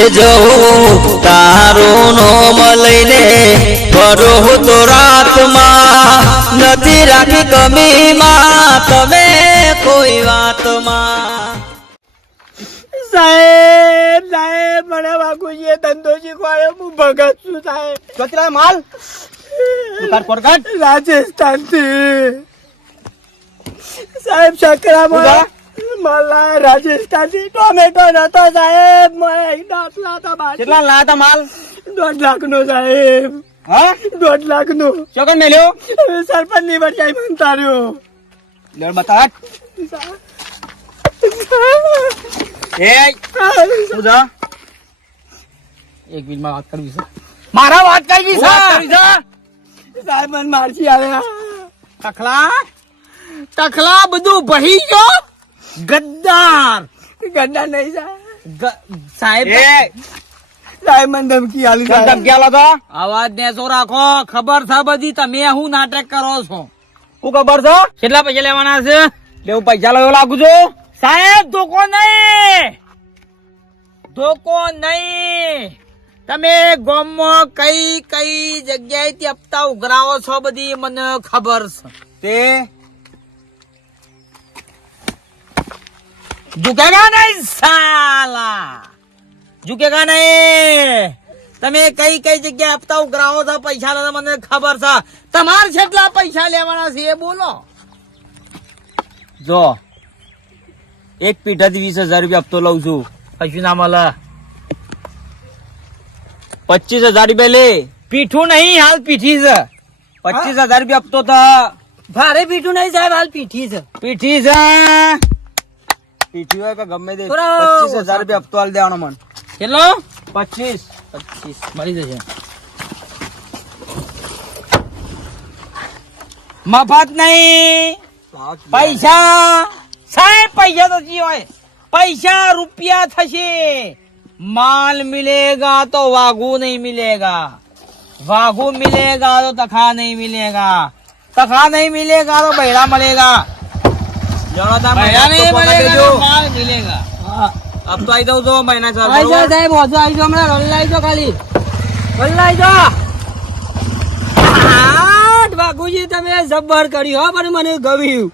એ જવું તારું નોમ લઈને ફરો તો રાતમાં નથી રાખી કમીમાં તમે કોઈ વાતમાં સાહેબ સાહેબ મને વાઘુજીએ ધંધો શીખવાડ્યો હું ભગત છું સાહેબ કેટલા માલ ઉતાર કોરગટ રાજસ્થાન થી સાહેબ શકરામાં માલા રાજસ્થાન થી ટોમેટો નતો સાહેબ દાખલા હતા કેટલા લાયા તા માલ 1.5 લાખ નો સાહેબ હા 1.5 લાખ નો ચોકન મેલ્યો સરપંચ ની બચાઈ મનતા રહ્યો લેડ બતા એ શું જા એક મિનિટ માં વાત કરવી છે મારા વાત કરવી છે સાહેબ મને મારસી આવ્યા તખલા બધું ભહી ગયો ગદ્દાર ગड्ढा નહીં સાહેબ સાહેબ સાહેબ મને ધમકી આલી ધમકી આલો તો અવાજ નેસો રાખો ખબર છે બધી તમે હું નાટક કરો છો શું ખબર છે કેટલા પૈસા લેવાના છે લેવું પૈસા લેવો લાગુ છો સાહેબ ધોકો નહીં તમે ગામમાં કઈ કઈ જગ્યાએથી હપ્તા ઉઘરાવો છો બધી મને ખબર છે તે ઝુકેગા નહીં સાલા ઝુકેગા નહીં તમે કઈ કઈ જગ્યાએ હપ્તા ઉઘરાવો છો પૈસા લેવા મને ખબર છે તમારે કેટલા પૈસા લેવાના છે એ બોલો જો એક પીઠાથી 20,000 રૂપિયા હપ્તો લઉં છું કશું ના મળે 25,000 રૂપિયા લે પીઠું નહીં હાલ પીઠી છે 25,000 રૂપિયા હપ્તો તો ભારે પીઠું નહીં સાહેબ હાલ પીઠી છે પીઠી છે પીઠી હોય કે ગમે તે 25,000 રૂપિયા હપ્તો હાલ દેવાનો મન કેટલો 25 મળી જશે મફત નહીં પૈસા સાહેબ પૈસા તો જી હોય પૈસા રૂપિયા થશે माल मिलेगा तो वाघू नहीं मिलेगा वाघू मिलेगा तो तखा नहीं मिलेगा तखा नहीं मिलेगा तो बहरा मिलेगा बहरा नहीं मिलेगा माल मिलेगा अब तो आई जाओ जो महीना चालू आई जाओ साहब हो जाओ आई जाओ हमरा रोल लाई जाओ खाली રોલ लाई जाओ વાઘુજી તમે જબ્બર કરી હો પણ મને ગમ્યું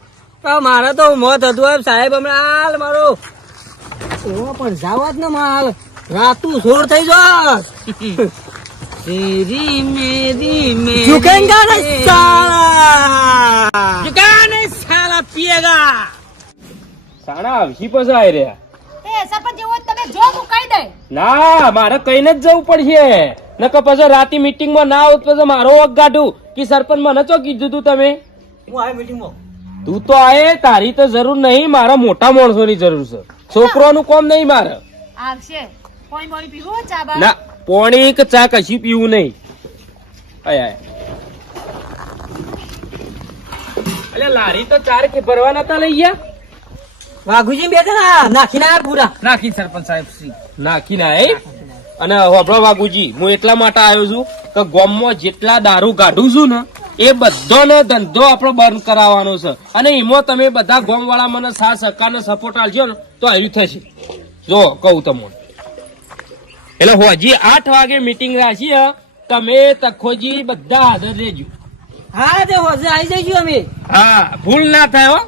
મારે તો મોત હતું સાહેબ હમણાં મારો પણ જાવત ને માલ રાતું જોર થઈ જાય तेरी मेरी मेरी झुकेगा नहीं साला पिएगा સાણા આવશી પછી આઈ રહ્યા એ સરપંચ જેવો તમે જો મુકાઈ દે ના મારે કઈને જ જવું પડશે નકર પછી રાતી મીટિંગ માં ના આવત પછી મારો વક ગાઢું કે સરપંચ મને તો કીધું તું તમે હું આ મીટિંગ માં તું તો આયે તારી તો જરૂર નહીં મારા મોટા માણસોની જરૂર છે છોકરોનું કોમ નહીં મારે આવશે પાણી પાણી પીવું ચા બા ના પાણી કે ચા કશી પીવું નહીં આય આય અલે લારી તો 4 કે ભરવા નતા લઈ ગયા વાઘુજી બે નાખી ના પૂરા નાખી સરપંચ સાહેબ શ્રી નાખી ના અને હોબળો વાઘુજી હું એટલા માટે આવ્યો છું કે ગામમાં જેટલા દારૂ કાઢું છું ને એ બધાનો ધંધો આપણો બંધ કરાવવાનો છે અને એમાં તમે બધા ગામ વાળા મને સાથ સહકાર ને સપોર્ટ આપજો ને તો આવ્યું થશે જો કહું તમને એટલે હોજી 8 વાગે મીટિંગ રાખી તમે તખોજી બધા હાજર રહેજો હા તે હોજે આવી જઈશું અમે હા ભૂલ ના થાય હો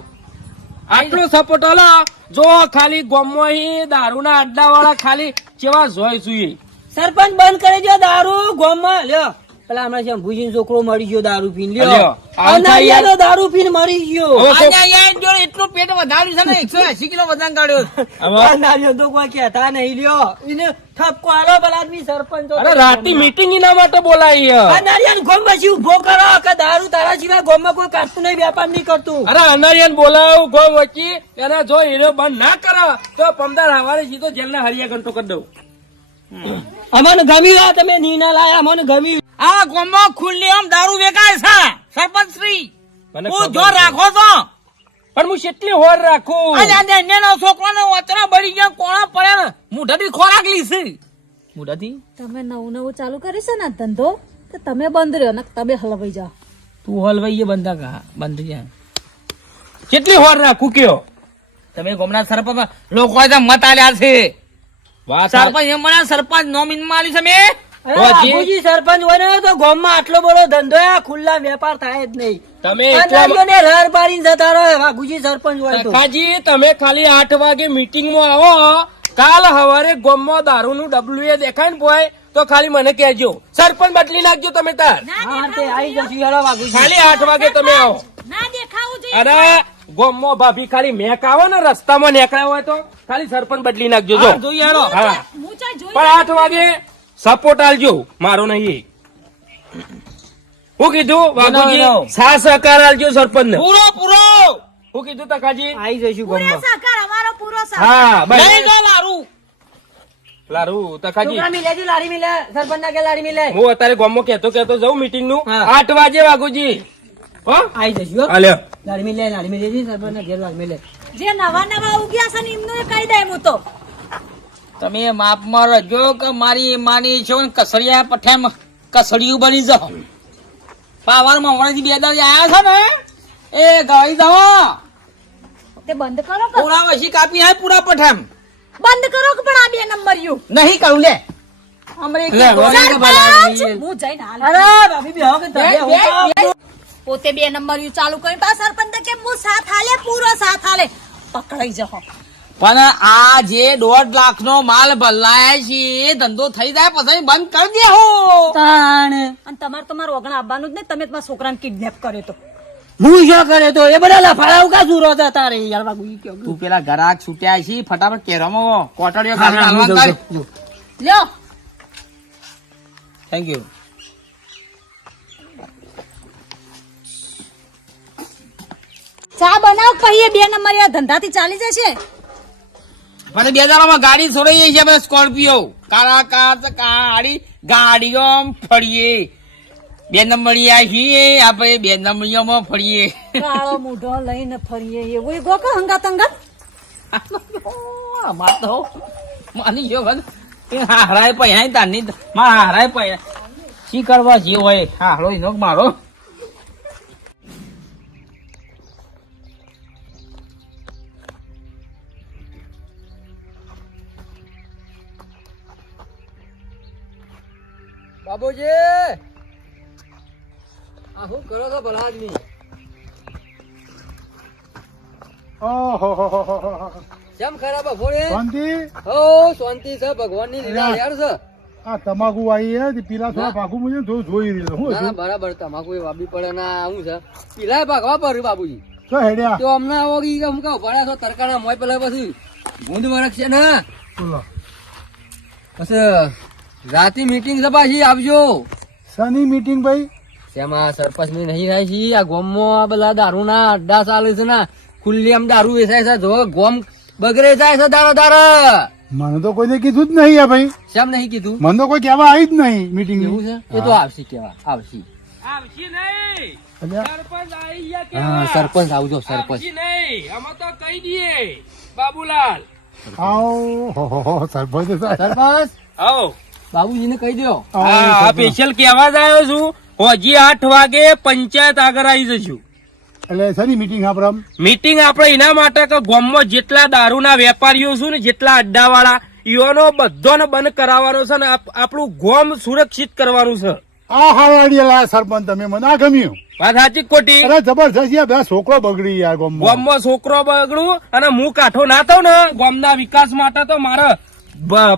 આટલો સપોર્ટ હલો જો ખાલી ગામમાં દારૂના અડ્ડા વાળા ખાલી કેવા જોઈ જોઈએ સરપંચ બંધ કરી દો દારૂ ગોમમાં લ્યો પેલા હમણાં શંભુજી છોકરો મરી ગયો દારૂ પીને લ્યો અનાયાનો દારૂ પીને મરી ગયો એટલું પેટ વધાર્યું છે ને 180 કિલો વજન કાઢ્યો અનાયો તો કોઈ કહેતા નહીં લ્યો એને ઠપકો આલો પેલા આદમી સરપંચ અરે રાતી મીટિંગ એના માટે બોલાવી અનારિયાન ગોમ પછી ઉભો કરો કે દારૂ તારા સિવાય ગોમમાં કોઈ કાઢતું નહીં વેપાર નહીં કરતું અરે અનારિયાન બોલાવ ગોમ વચ્ચે એના જો હીરો બંધ ના કરો તો 15 હવારે સીધો જેલના હરિયા ઘંટો કરી દઉં અમને ગમ્યું તમે નીના લાયા અમને ગમ્યું આ ગામમાં ખુલ્લી આમ દારૂ વેચાય છે સરપંચ શ્રી હું જો રાખો છો પણ હું કેટલી હોર રાખું અલ્યા છોકરાને ઓતરા બળી ગયા કોણા પડે ને મુઢાથી ખોરાક લીધી મુઢાથી તમે નવું ચાલુ કરી છે ને ધંધો તો તમે બંધ રહ્યો ને તમે હલવાઈ જાઓ તું હલવાઈ બંધા કા બંધ ગયા કેટલી હોર રાખું કયો તમે ગામના સરપંચ લોકો મત આલ્યા છે વાત સરપંચ એમ મને સરપંચ નોમિન માલી છે મેં અરે વાજી. બાપુજી સરપંચ હોય ને તો ગામમાં આટલો બધો ધંધો આ ખુલ્લા વેપાર થાય જ નહીં. તમે અનારીઓને રર પાડીને જતા રહે વાઘુજી સરપંચ હોય તો. કાકાજી તમે ખાલી 8 વાગે મીટિંગ માં આવો. કાલ સવારે ગામમાં દારૂ નું ડબલુએ દેખાય ને પોય તો ખાલી મને કહેજો. સરપંચ બદલી નાખજો તમે તાર. હા તે આવી જશું હેડો વાઘુજી. ખાલી 8 વાગે તમે આવો. ના દેખાવું જોઈએ અરે ગામમાં ભાભી ખાલી મેક આવો ને રસ્તામાં નીકળ્યા હોય તો ખાલી સરપંચ બદલી નાખજો. જો જોઈએ હેડો હા હું ચાલ જોઈ પણ 8 વાગે સપોર્ટ આલજો મારો નહીં. હું કીધું વાઘુજી એનો. સા સહકાર આલજો સરપંચ ને. પૂરો પૂરો હું કીધું તકાજી. આવી જઈશું પૂરો ગામમાં. સહકાર અમારો પૂરો સહકાર હા લઈ ભાઈ જાઓ મારું લારું તકાજી. છોકરા મિલે છે, લારી મિલે સરપંચ ના કે લારી મિલે. હું અત્યારે ગામમાં કહેતો જાઉં મીટિંગ નું. હા. 8 વાગે વાઘુજી હો આવી જઈશું હો. હાલ્યો. લારી મિલે છે, સરપંચ ના ઘેર લારી મિલે. જે નવા નવા ઉગ્યા છે ને એમનું કહી દે હું તો તમે માપમાં રહેજો કે મારી માની છો ને કસડિયા પઠેમ કસડિયું બની જાઓ પાવરમાં હમણાંથી 2 દાડી આયા છે ને એ ગઈ જાઓ તે બંધ કરો કે પૂરા વસી કાપી હે પૂરા પઠેમ બંધ કરો કે પણ આ 2 નંબર યુ નહીં કરું લે અમરે લે, વળી તો ભલા સરપંચ! નહીં. હું જઈને હાલ અરે ભાભી બેહો કે તમે હું કામ? પોતે 2 નંબર યુ ચાલુ કરી પા સરપંચ કે હું સાથ હાલે પૂરો સાથ હાલે પકડાઈ જહો પણ આ જે 1.5 લાખ નો માલ ભલાય છે એ ધંધો થઈ જાય પછી બંધ કરી દે હો તાણ. અને તમારું ઓગણ આવવાનું જ નહીં તમે તમારા છોકરાને કિડનેપ કર્યો તો હું શું કરે તો એ બધા લફાડા ઉકા સુરો હતા તારે યાર વાઘુજી કયો. તું પેલા ઘરાક છૂટ્યા છે ફટાફટ કેરામાં કોટડીઓ હા, હા, હું જાઉં છું. લ્યો થેન્ક યુ ચા બનાવ પછી એ 2 નંબર યુ ધંધાથી ચાલી જશે પછી 2 દાડામાં ગાડી છોડાઈ છે બસ સ્કોર્પિયો કાળા કાચ કાળી ગાડીઓ ફરીએ 2 નંબરિયા છીએ આપણે 2 નંબરિયામાં ફરીએ કાળો મૂઢો લઈને ફરીએ એવું ગો કે હંગાત હંગાત અમાર તો માની ગયો ખન હારાય પૈયા તારની મારા હારાય પૈયા શી કરવા જે હોય હારો ઈનો મારો બાબુજી આ શું કરો છો ભલા આદમી? કેમ ખરાબ બપોરે? શાંતિ હો શાંતિ છે ભગવાનની લીલા યાર છે. આ તમાકુ આવી હે તે પેલા થોડા ભાગુ મુજે જોઈ રહ્યો હું ના ના બરાબર તમાકુ એ વાબી પડે ના શું છે પીલા ભાગવા પડ્યું બાબુજી. તો હેડ્યા તો અમને આવો કે હું કહું ભણ્યા છો તરકાના મોય પેલા પછી ગુંદ વરખ છે ને બોલો પછી રાતી મીટિંગ છે પાછી આવજો. શની મીટિંગ ભાઈ શેમાં સરપંચ ની નહીં થાય છે આ ગોમમાં આ બધા દારૂ ના અડ્ડા ચાલે છે ને ખુલ્લી આમ દારૂ વેચાય છે જો ગોમ બગડે જાય છે દારો દારો. મને તો કોઈને કીધું જ નહીં આ ભાઈ શેમ નહીં કીધું મને તો કોઈ કહેવા આવી જ નહીં મીટિંગ એવું છે એ તો આવશે કેવા આવશે. આવશી નહીં. અલ્યા સરપંચ આવી ગયા હા કેવા? સરપંચ આવજો સરપંચ. આવશી નહીં. અમે તો કહી દઈએ બાબુલાલ. આવો હો સરપંચ સાહેબ. સરપંચ આવો. બાબુજીને કહી દો. હા આવો, સ્પેશિયલ કહેવા જ આવ્યો છું. હજી 8 વાગે પંચાયત આગળ આવી જશું. એટલે શની મીટિંગ આપણે મીટિંગ આપણે એના માટે કે ગામમાં જેટલા દારૂના વેપારીઓ છે ને જેટલા અડ્ડાવાળા ઈઓનો બધાને બંધ કરાવવાનો છે ને આપણું ગામ સુરક્ષિત કરવાનું છે. આ હાવાડીયા સરપંચ તમે મને આ ગમ્યું. વાત સાચી કે ખોટી? અરે જબરજસ્ત યાર બે છોકરો બગડી યાર ગામમાં. ગામમાં છોકરો બગડું અને હું કાઠો ના થઉં ને ગામના વિકાસ માટે તો મારે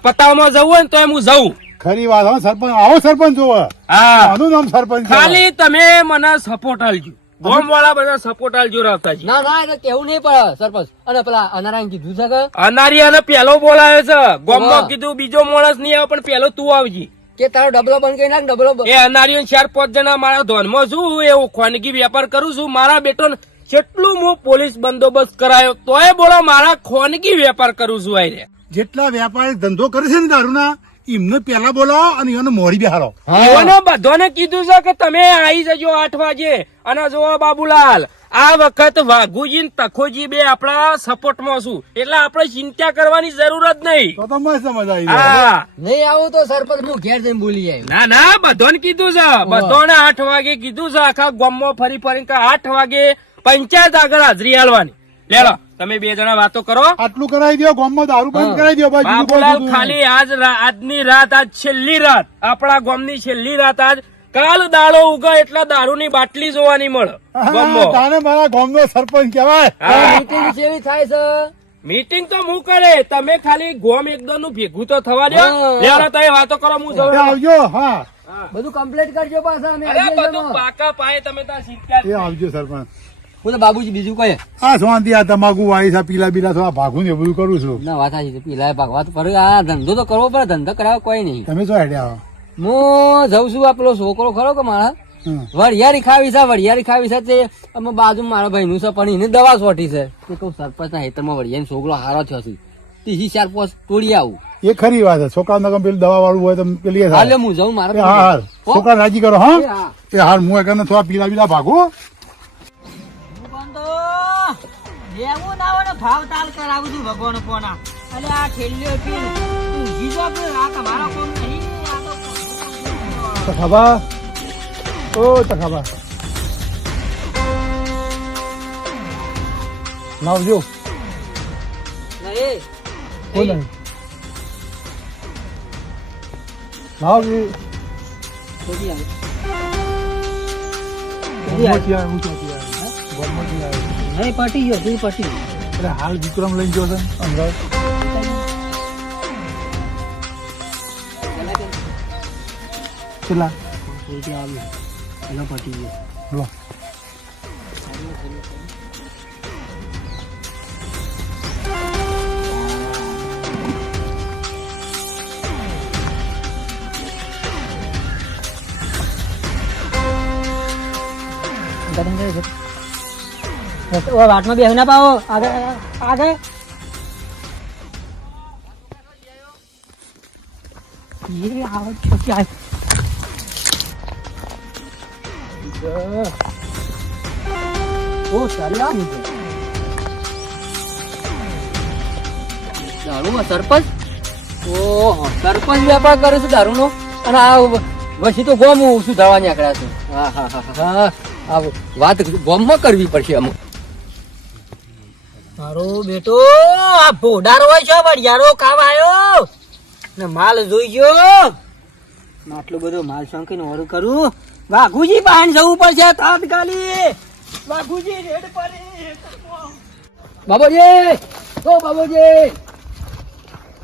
પતાવમાં જવું હોય ને તો હું જઉં. ખરી વાત હો સરપંચ આવો સરપંચ જોવા હા આનું નામ સરપંચ કહેવાય. ખાલી તમે મને સપોર્ટ આલજો. ગામ વાળા બધા સપોર્ટ આલજો રાવતાજી. ના ના એટલે કેવું નહીં પડે સરપંચ. અને પેલા અનારાયણ કીધું છે કે અનારિયાને પેલો બોલાયો છે. ગામમાં વાહ. કીધું બીજો માણસ નહીં આવે પણ પેલો તું આવજી. કે તારો ડબલો બંધ કરી નાખ ડબલો બંધ. એ અનારીઓ 4-5 જણા મારા ધોનમાં છું એવું ખાનગી વેપાર કરું છું. મારા બેટો કેટલું હું પોલીસ બંદોબસ્ત કરાયો તોય બોલો મારા ખાનગી વેપાર કરું છું. આઈ જેટલા વેપારી ધંધો કરે છે ને દારૂના એમને પેલા બોલાવો અને એને મોરી બેહારો. એઓને બધાને કીધું છે કે તમે આવી જજો 8 વાગે. અને જો બાબુલાલ આ વખત વાઘુજી ને તખોજી બે આપણા સપોર્ટમાં છું એટલે આપણે ચિંતા કરવાની જરૂર જ નહીં. તો મસ્ત મજા આવી જાય. હા નહીં આવું તો સરપંચ હું ઘેર જઈને બોલી આવ્યો. ના ના બધાને કીધું છે. બધાને 8 વાગે કીધું છે આખા ગામમાં ફરી ફરી 8 વાગે પંચાયત આગળ હાજરી આલવાની. લેલો તમે બે જણા વાતો કરો. આટલું કરાવી દો, ગામમાં દારૂ બંધ કરાવી દો. બસ બીજું કોઈ બાપુલાલ જોતું ખાલી આજની રાત, આજ છેલ્લી રાત, આપણા ગામની છેલ્લી રાત આજ. કાલ દાડો ઉગે એટલે દારૂની બાટલી જોવાની મળે નહીં. ગામમાં. તાને મારા ગામનો સરપંચ કહેવાય. હા. મીટિંગ કેવી થાય છે? મીટિંગ તો હું કરે, તમે ખાલી ગોમ એકદમ નું ભેગું તો થવા દો. હા. લેવડો તમે વાતો કરો, હું એ જઉં. આવજો. હા, બધું કમ્પ્લીટ કરજો પાછા અમે અરે આવીએ બધું છીએ. પાકા પાયે તમે ત્યાં શીખ્યા જ એ નહીં. આવજો સરપંચ. હું તો બાબુજી બીજું કઈ આ શાંતિ, આ તમાકુ વાળી છે, પીલા બીલા થોડા ભાગું ને એ બધું કરું છું. ના વાત સાચી છે. પેલા ભાગવા તો પડે. આ ધંધો તો કરવો પડે. ધંધો કરાવે કોઈ નહીં. તમે શું હેડ્યા? હું જઉં છું. આ પેલો છોકરો ખરો કે મારા વરિયાળી ખાવી છે, વરિયાળી ખાવી છે. તે અમે બાજુ મારા ભાઈ નું છે, પણ એને દવા સોટી છે. તે કહું સરપંચ ના હેતરમાં વરિયાળી છોકરો હારો થયો છે. તીસી 4-5 તોડી આવું. એ ખરી વાત છે. છોકરા પેલું દવા વાળું હોય તો પેલી એ થાય. હાલે હું જાઉં મારા એ હાર છોકરા રાજી કરો. હા, એ હા. એ હાર હું એકને થોડા પીલા બીલા ભાગું. લેવું ના હોય ને ભાવ તાલ કરાવું છું ભગવાન કોના. અલે આ ઠેલ્યો પીને ઊંઘી જો કે આ તમારા કોમ નહીં. આ તો તખાબા, ઓ તખાબા, લાવજો. નહીં. કોણ નહીં? લાવજો. તોડી આવે. ગોમમાંથી આવે, ઊંચાથી આવે. ગોમમાંથી આવે. નહીં પટી ગયો. તું પટી ગયો. એટલે હાલ વિક્રમ લઈને ગયો છે અંદર. કેટલા? એનો પટી ગયો. લો. વાટમાં બેસી ના પાવો. આગળ આગળ ઓ ચાલી આ નીચે. દારૂમાં સરપંચ. ઓહો, સરપંચ વેપાર કરે છે દારૂનો. અને આ પછી તો ગોમ સુધારવા નીકળ્યા છે. હા હા હા હા. આ વાત ગોમમાં કરવી પડશે અમુક. મારો બેટો આ ભોડારો હોય છે, વડિયારો ખાવા આવ્યો ને માલ જોઈ ગયો. આટલો બધો માલ શંકીને ઓરું કરું. વાઘુજી બહાર જવું પડશે તાત્કાલિક. વાઘુજી રેડ પડી. બાબુજી, ઓ બાબુજી.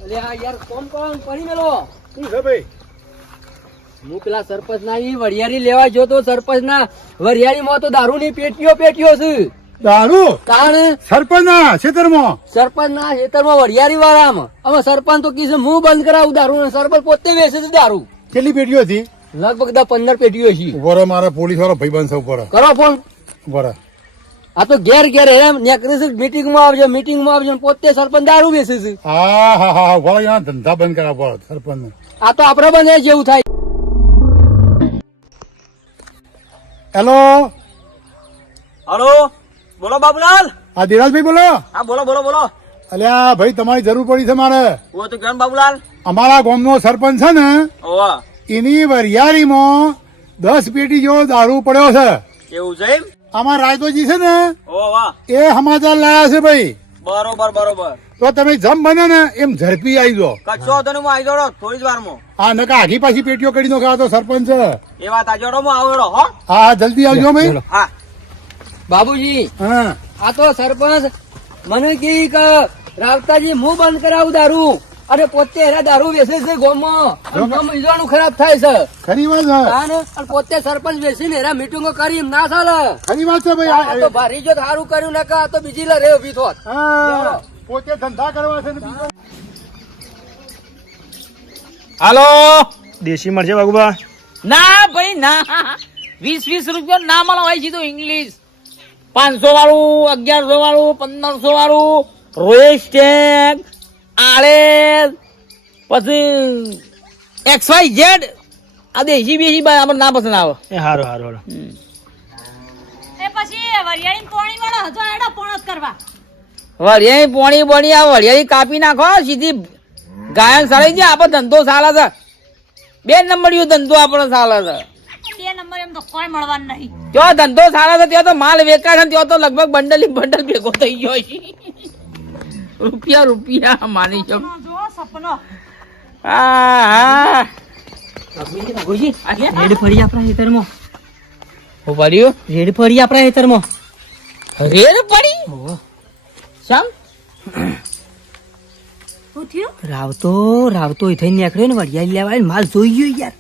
અરે આ યાર કોમ પડી મેલો. શું છે ભાઈ? હું પેલા સરપંચ ના વરિયાળી લેવા જો તો સરપંચ ના વરિયાળી માં તો દારૂ ની પેટીઓ છે. દારૂ તાણ સરપંચ ના ખેતરમાં. સરપંચ ના ખેતરમાં વરિયાળી વાળામાં હવે સરપંચ તો કીધું હું બંધ કરાવું દારૂ. સરપંચ પોતે વેચે છે દારૂ. કેટલી પેટીઓ હતી? લગભગ 15 પેટીઓ છે. ઉભો મારા પોલીસ વાળો ભાઈ બનશે. ઉપર કરો ફોન. ઉભો આ તો ઘેર ઘેર એમ નીકળે છે. મીટિંગ માં આવજો ને પોતે સરપંચ દારૂ વેચે છે. હા હા હા. ઉભો ધંધા બંધ કરાવો સરપંચ ને. આ તો આપડે બંધ જેવું થાય. હેલો, હલો, બોલો બાબુલાલ. આ દિરાજભાઈ બોલો. હા બોલો બોલો બોલો. અલ્યા ભાઈ, તમારી જરૂર પડી છે મારે. ઓ તો કેમ બાબુલાલ? અમારા ગામનો સરપંચ છે ને, ઓવા એની વરિયાળીમાં 10 પેટી જેવો દારૂ પડ્યો છે. એવું છે એમ? આમાં રાયતોજી છે ને, ઓવા એ સમાચાર લાયા છે ભાઈ. બરોબર બરોબર. તો તમે જમ બને ને એમ ઝડપી આવી દો. કચ્છો હતો ને હું આવી જોડો થોડી જ વારમાં. હા, નકા આઘી પાછી પેટીઓ કરી નો ખાવા તો સરપંચ છે. એ વાત આ જોડો હું આવેલો હો. હા, જલ્દી આવજો ભાઈ. હા બાબુજી, હા, આ તો સરપંચ મને કે રાવતાજી હું બંધ કરાવું દારૂ અને પોતે એના દારૂ વેચે છે ગામમાં. અને ગામ ઈજાનું ખરાબ થાય છે. ખરી વાત છે. અને પોતે સરપંચ બેસીને એના મીટિંગો કરી એમ ના ચાલે. ખરી વાત છે આ ભાઈ. તો ભારી જો સારું કર્યું ને આ તો બીજી લરે ઉભી થોત. હા, પોતે ધંધા કરવા છે ને બીજો. હાલો, દેશી મળશે બાબુબા? ના ભાઈ ના. 20 રૂપિયા ના મળે હોય સીધું ઇંગ્લિશ. 500 વાળું, 1100 વાળું, 1500 વાળું, રોયલ સ્ટેગ, આળેલ, પછી XYZ. આ દેશી બેસી આપણે ના પસંદ આવે. એ હારું હારું હારું. એ પછી વરિયાળી પોણી વાળો હતો એડો પોણત કરવા. વરિયાળી પોણી બોણી આ વરિયાળી કાપી નાખો સીધી ગાયન સળી જાય. આપણે ધંધો ચાલે છે. 2 નંબરિયો ધંધો આપણો ચાલે છે. 2 નંબર એમ તો કોઈ મળવાનું નહીં. ત્યાં ધંધો સારો છે, ત્યાં તો માલ વેચાય છે, ત્યાં તો લગભગ બંડલ ભેગો થઈ ગયો છે. રૂપિયા માની છો. જો સપનો. હા રેડ ફરી આપણા ખેતરમાં હું પડ્યું રેડ ફરી આપણા ખેતરમાં રેડ પડી શમ શું થયું? રાવતો એ થઈને નીકળ્યો ને વડિયા લેવાય માલ જોઈ ગયો યાર.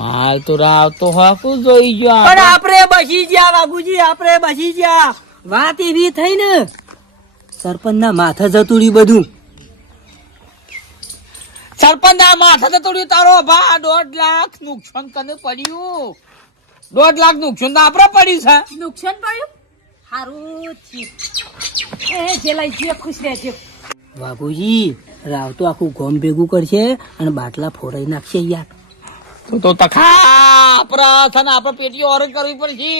માલ તો રાવતો હાકું જોઈ ગયો પણ આપણે બસી ગયા બાબુજી, આપણે બસી ગયા. વાત એવી થઈ ને સરપંચ ના માથે જતું રહ્યું બધું. સરપંચ ના માથે તો તોડ્યું તારો ભા 1.5 લાખ નુકસાન કને પડ્યું. 1.5 લાખ નુકસાન તો આપડે પડ્યું છે. નુકસાન પડ્યું? હારું થયું. એ જે લઈ જે ખુશ રહેજો. બાબુજી રાવ તો આખું ગોમ ભેગું કરશે અને બાટલા ફોડાઈ નાખશે યાર. તો તખા આપડા છે ને આપડે પેટીઓ ઓરેન્જ કરવી પડશે.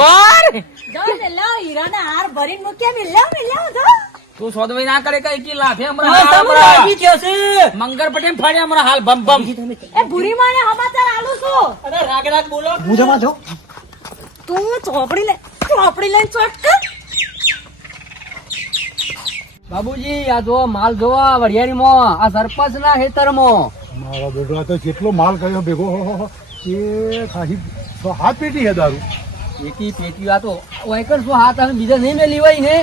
દોડ જાઓ ને લાવ હીરાના હાર ભરીને મૂક્યા મેં લાવ જો. તું સોદવાઈ ના કરે કઈ કે લાફે હા, તમે રાજી થયો છે. મંગળ પટેલ ફાડે હમણાં હાલ ભમ ભમ. એ ભૂરી માને સમાચાર આલું છું. અરે રાગ રાગ બોલો. તું ચોપડી લઈને ચોટ કર. બાબુજી આ જો માલ જોવા વડિયારી માં આ સરપંચ ના ખેતર માં મારો બેટો આ તો કેટલો માલ કર્યો ભેગો એ ખાસી 7 પેટી હે દારૂ. એકી પેટી આ તો વાયકર શું હાથ આવે બીજા નહીં મેલી હોય ને.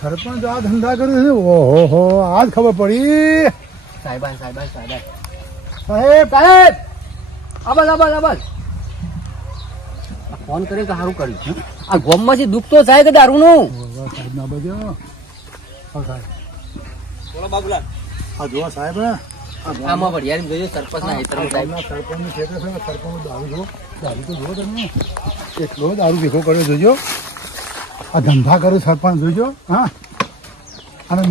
સરપંચ આ ધંધા કર્યો છે. ઓહો આજ ખબર પડી. સાહેબ સાહેબ આબલ ફોન કરી તો સારું કર્યું. આ ગોમ માંથી દુઃખ તો થાય કે દારૂ નું. સાહેબ ના બજો. હા સાહેબ બોલો બાબુલાલ. આ જો સાહેબ આમાં વડિયારી જોઈએ સરપંચ ના ખેતર માં સાહેબ. સરપંચ ખેતર છે ને, સરપંચ દારૂ જો દારૂ તો જો તમે એટલો દારૂ ભેગો કર્યો જોજો. આ ધંધા કરે સરપંચ જોજો. હા અને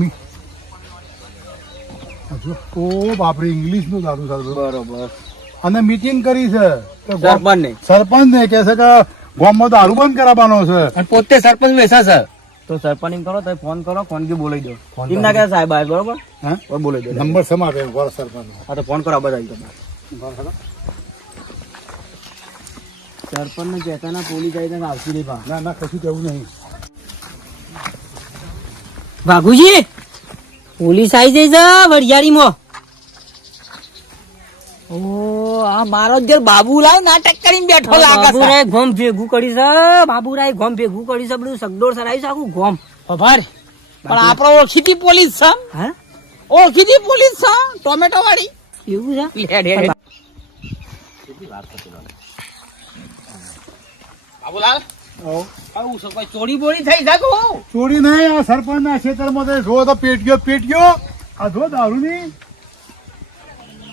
જો ઓ બાપરે ઇંગ્લિશ નું દારૂ સારું. બરોબર. અને મીટિંગ કરી છે કે સરપંચ ને સરપંચ ને કે છે કે ગામમાં દારૂ બંધ કરાવવાનો છે. અને પોતે સરપંચ બેસા છે તો સરપંચ એમ કરો તો ફોન કરો ફોન કે બોલાવી દો. એમ ના કે સાહેબ આવે બરોબર હા બોલાવી દો. નંબર સમાવે ગોળ સરપંચ હા તો ફોન કરો બધા સરપંચ ને કહેતા ના પોલીસ આવી આવતી નહીં પા. ના કશું કેવું નહીં. બાબુજી પોલીસ આવી જઈ છે વડિયારી માં. ઓ આ મારો ઘેર બાબુલાલ નાટક કરીને બેઠો લાગે છે. બાબુરાય ગોમ ભેગું કરી છે. બાબુરાય ગોમ ભેગું કરી છે. બધું સગદોડ સરાયું છે આખું ગોમ. ખબર પણ આપડે ઓળખીતી પોલીસ છે. હા ઓળખીતી પોલીસ છે ટોમેટો વાળી. એવું છે. બાબુલાલ આવું છે કોઈ ચોરી બોરી થઈ જાગો. ચોરી નહીં. આ સરપંચ ના ક્ષેત્રમાં તો જો તો પેટ્યો આ જો દારૂ ની.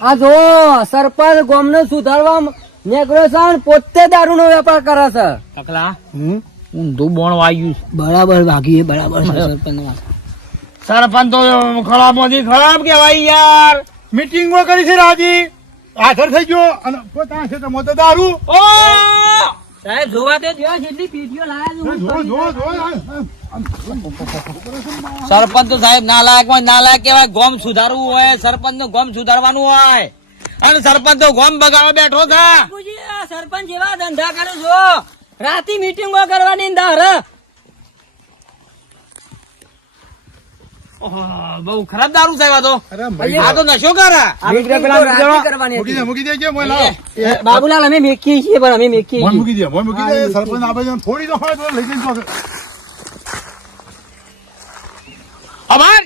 આ જો સરપંચ ગોમ ને સુધારવા નીકળ્યો છે અને પોતે દારૂ નો વેપાર કરે છે. પકલા ઊંધું બોણ વાગ્યું છે. બરાબર વાગ્યું બરાબર સરપંચ. સરપંચ તો ખરાબમાંથી ખરાબ કેવાય યાર. મીટિંગો કરી છે રાજી હાજર થઈ ગયો અને પોતાના ક્ષેત્રમાં તો દારૂ. ઓ સાહેબ જોવા તે જો જેટલી પીટીઓ લાયા જો સરપંચ તો સાહેબ નાલાયક માં નાલાયક કેવાય. ગોમ સુધારવું હોય સરપંચ નું ગોમ સુધારવાનું હોય અને સરપંચ તો ગોમ બગાડવા બેઠો છે. બાપુજી આ સરપંચ જેવા ધંધા કરે છો. રાતે મીટિંગો કરવાની અંદર બહુ ખરાબ દારૂ સાહેબ આ તો. અરે આ તો નશો કરે. મૂકી દેજે મોય લાવો. બાબુલાલ અમે મેકીએ છીએ પણ અમે મેકીએ મોય છીએ. મૂકી દે સરપંચ આ બાજુ થોડી તો હોય તો લઈ જઈને તો. અમર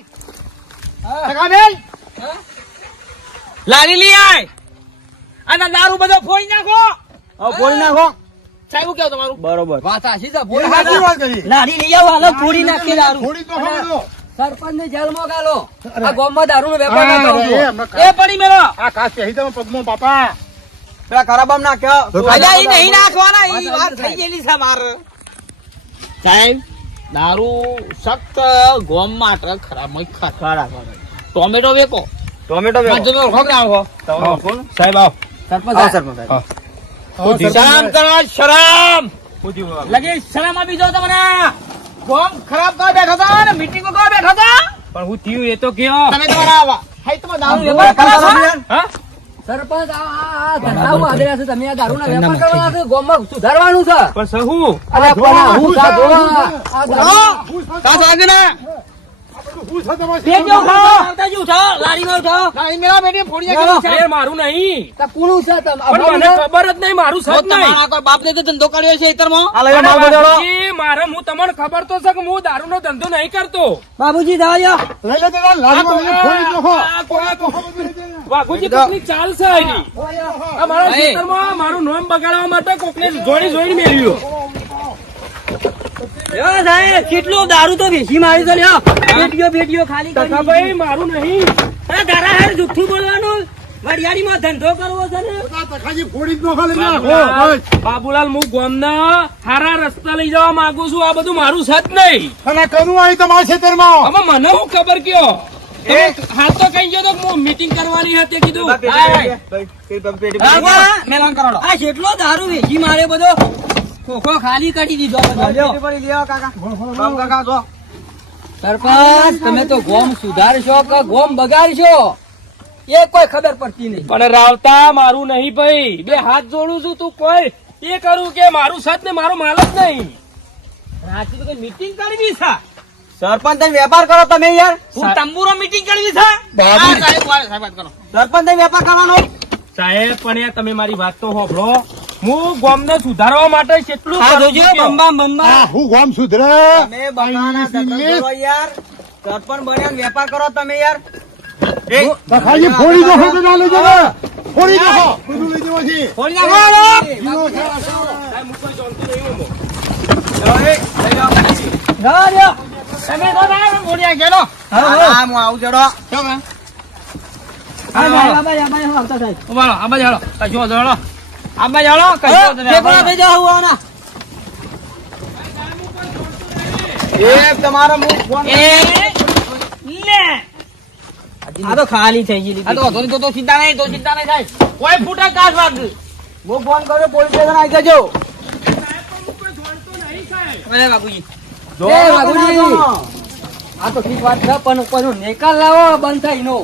ટકાબેન લારી લઈ આય અને દારૂ બધો ફોડી નાખો. ફોડી નાખો. સાહેબ શું કેવું તમારું? બરોબર વાત સાચી છે. એ સાચી વાત કરી. લાડી લઈ આવો હાલો ફોડી નાખી દારૂ. થોડી તો હોય તો. સરપંચ ને જેલમાં ગાલો. આ ગામમાં દારૂ નો વેપાર ના અરે, કરવો. હમણાં એ પડી મેલો. આ ખાસ કહી તમે પગમાં પાપા. પેલા ખરાબામ નાખ્યો. અલ્યા ઈ નહીં નાખવાના. ઈ વાત થઈ ગયેલી છે માર. સાહેબ દારૂ સખ્ત ગોમ માટે ખરાબ ખરાબ. ટોમેટો વેકો. ટોમેટો પાંચસો નો ખોખ નાખો. સાહેબ આવો. સરપંચ સરપંચ સાહેબ. શરમ કરો શરમ. લગે શરમ આપી દો તમને. ગોમ ખરાબ કરવા બેઠો હતા ને મીટિંગો કરવા બેઠો હતા. પણ હું થયું એ તો કયો. તમે તમારા હાઈ તમે દારૂ વેપાર કરો છો? સરપંચ સરપંચ આ ધંધા હું આદર્યા છે તમે આ દારૂના વેપાર કરવાના છે ગામમાં સુધારવાનું છે પણ સહુ અરે પણ હું સાધો આ દારૂ સાથ આગળ શું છે તમારે? બેજો ખાઓ આવતા જ ઉઠાઓ લારીમાં ઉઠાઓ લારી મેલા બેટી ફોડિયા કેવું એ મારું નહીં તા કોનું છે તમ પણ મને ખબર જ નહીં મારું સત નહીં તમારા કોઈ બાપને તો ધંધો કર્યો છે ખેતરમાં અને બાપુજી, મારે હું તમને ખબર તો છે કે હું દારૂનો ધંધો નહીં કરતો બાબુજી દાવા લઈ લે તે લારીમાં લઈને ફોડી નાખો. આ કોઈ વાઘુજી કોકની ચાલ છે આની. આ મારા ખેતરમાં મારું નામ બગાડવા માટે કોકને જોડી મેળવ્યું. સાહેબ કેટલો દારૂ તો વેચી મારી તો લ્યો બેટીઓ ખાલી ટકા ભાઈ મારું નહીં. તારા હાર જુઠ્ઠું બોલવાનું વડિયાળીમાં ધંધો કરવો છે ને આ તખાજી ફોડી જ નાખો, લઈ નાખો. બસ. બાબુલાલ, હું ગામના સારા રસ્તા લઈ જવા માંગુ છું. આ બધું મારું સત નહીં. અને કનું આવી તમારા ખેતરમાં? હવે મને હું ખબર કયો તમે હાથ તો કઈ ગયો તો કે હું મીટિંગ કરવાની હતી કીધું. મેલાન કરોડો આ કેટલો દારૂ વેચી મારે બધો ખોખો ખાલી કરી દીધો સરપંચ તમે તો ગોમ સુધારશો કે ગોમ બગાડશો એ કોઈ ખબર પડતી નહીં પણ રાવતા મારું નહીં ભાઈ. બે હાથ જોડું છું. તું કોઈ એ કરું કે મારું સત ને મારો માલ જ નહીં. રાતે તો મીટિંગ કરવી છે સરપંચ તમે વેપાર કરો તમે યાર હું તંબુરો મીટિંગ કરવી છે સરપંચ તમે વેપાર કરવાનો સાહેબ પણ યાર તમે મારી વાત તો હોભળો. હું ગામને સુધારવા માટે કેટલું આ કરું જોજો છું કયો? બંબા બંબા આ હું ગામ સુધરે? તમે બધાના ધંધો કરો યાર સરપંચ બન્યા ને વેપાર કરો તમે યાર તખાજી ફોડી નાખો તો ના લઈ જવા. ફોડી નાખો. બધું લઈ જવા છે. ફોડી નાખો જીરો છે. સાહેબ, હું કોઈ જાણતો નહીં હું. તમે તો ના ફોડી ગયેલો હા હું આવું જડો ઉભા રહો, આ બાજુ હાલો. કશો વાંધો નહીં, હાલો. આ બાજુ હળો થઈ જાવ આના તમારો આ તો ખાલી થઈ ગઈ આ તો ચિંતા નહીં થાય કોઈ ફૂટા કાચ વાગ હું ફોન કર્યો પોલીસ સ્ટેશન આવી જજો બાબુજી એ બાબુજી, આ તો ઠીક વાત છે પણ કોઈનો નિકાલ લાવો બંધ થાય નો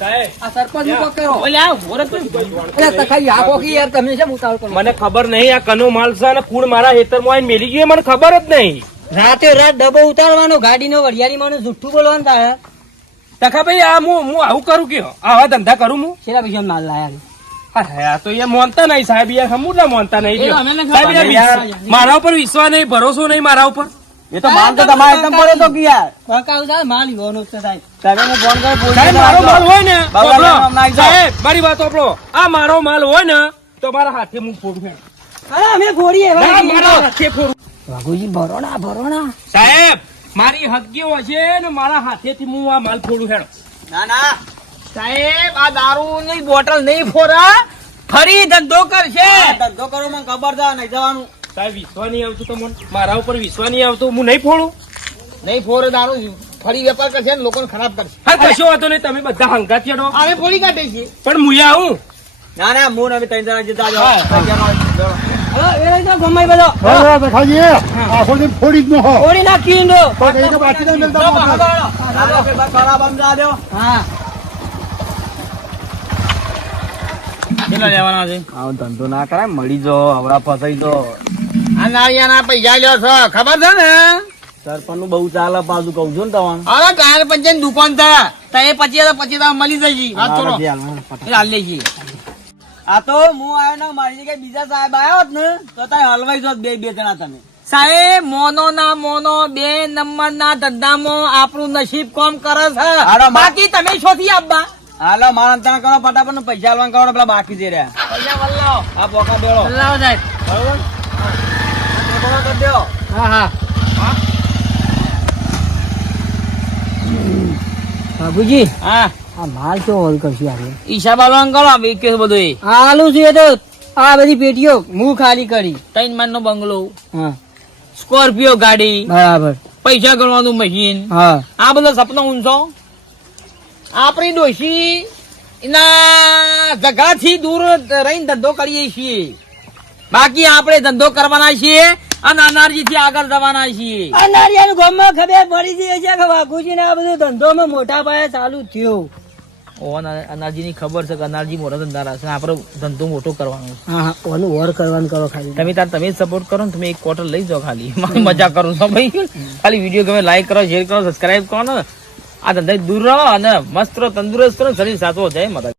સાહેબ, આ સરપંચ નું પગ કરો ઓલે આવ ઓરત એટલે તખાઈ આખો કી યાર તમે છે ઉતાવળ કરો મને ખબર નહીં આ કનો માલ છે અને કુણ મારા ખેતરમાં આવીને મેલી ગયું એ મને ખબર જ નહીં. રાતે રાત ડબ્બો ઉતારવાનો ગાડીનો વડિયારી માં જુઠ્ઠું બોલવાનું થાય તખા ભાઈ આ હું આવું કરું કે આવા ધંધા કરું હું? શેના પૈસા માલ લાયા અરે આ તો એ મોનતા નહીં સાહેબ, યાર હમુલા મોનતા નહીં. એ તો અમે નથી સાહેબ, યાર, મારા ઉપર વિશ્વાસ નહીં, ભરોસો નહીં મારા ઉપર. એ તો માલ તો તમારે એકદમ પડે તો કે યાર બકાવ થાય માલ ઈવાનો છે સાહેબ તમે ફોન કરો સાહેબ, મારો માલ હોય ને બાબા, સાંભળો. નામ નાખી દો. સાહેબ, મારી વાત સાંભળો. આ મારો માલ હોય ને તો મારા હાથે હું ફોડું છું. અરે અમે ફોડીએ ના, મારા હાથે ફોડું. વાઘુજી ભરોણા સાહેબ, મારી હકીઓ છે ને મારા હાથેથી હું આ માલ ફોડું હેડો. ના સાહેબ આ દારૂ ની બોટલ નહીં ફોરા ફરી ધંધો કરશે ધંધો કરો મને ખબર છે નહીં જવાનું સાહેબ, વિશ્વાસ નહીં આવતું તમને? મારા ઉપર વિશ્વાસ નહીં આવતો? હું નહીં ફોડું? નહીં ફોરે દારૂ ફરી વેપાર કરશે ને લોકોને ખરાબ કરશે હા, કશો વાંધો નહીં. તમે બધા હંગાત હેડો. અમે ફોડી કાઢીએ છીએ પણ હું આવું. ના હું અમે ત્રણ જણા જતા હા, તખાજી આખો દી ફોડી જ નાખો. ફોડી નાખી દો તો કઈ તો બાકી નહીં મળતા માથે. હા કેટલા લેવાના છે આવો ધંધો ના કરાય મળી જો હવડા ફસાઈ જો આ નાળિયાના પૈસા લ્યો છો ખબર છે ને સરપંચ નું બહુ ચાલે પાછું કઉ છું ને તમારે અરે ટાયર પંચાયત દુકાન છે તો એ પછી મળી જશે હા ચલો એ હાલ લેજે આ તો હું આવ્યો ને મારી જગ્યાએ બીજા સાહેબ આવ્યો હોત ને તો તારે હલવાઈ જોત બે જણા તમે સાહેબ મોનો ના મોનો 2 નંબર ના ધંધામાં આપણું નસીબ કોમ કરે છે બાકી તમે શોથી આપવા હાલો મારા અંતર કરો ફટાફટ પૈસા હાલવા કરો પેલા બાકી છે રહ્યા પૈસા વલ્લાવ આ પોકા દેડો વલ્લાવ સાહેબ બરોબર કરી દો હા બાબુજી હા આ માલ તો હોલ કરશું આપણે હિસાબ આલવાનું કરો કે બધું આલુ છે તો આ બધી પેટીઓ હું ખાલી કરી 3 માળ નો બંગલો હા સ્કોર્પિયો ગાડી બરાબર પૈસા ગણવાનું મશીન હા આ બધો સપનો ઊંચો આપણી ડોશી એના જગાથી દૂર રહીને ધંધો કરીએ છીએ બાકી આપણે ધંધો કરવાના છીએ અને અનારજી થી આગળ જવાના છીએ અનારિયા ગામમાં ખબર પડી ગઈ છે કે વાઘુજી ને આ બધું ધંધો માં મોટા પાયે ચાલુ થયો અનારજીની ખબર છે કે અનારજી મોટા ધંધા છે, આપણે ધંધો મોટો કરવાનો છે. હા હા ઓનું ઓર કરવાનું કરો ખાલી. તમે જ સપોર્ટ કરો ને, તમે એક ક્વાર્ટર લઈ જાઓ ખાલી. મારી મજા કરું છું ભાઈ. ખાલી વિડીયો ગમે લાઈક કરો, શેર કરો, સબસ્ક્રાઇબ કરો ને. આ ધંધા દૂર રહો અને મસ્ત રહો, તંદુરસ્ત રહો, શરીર સાચવો. જય માતા.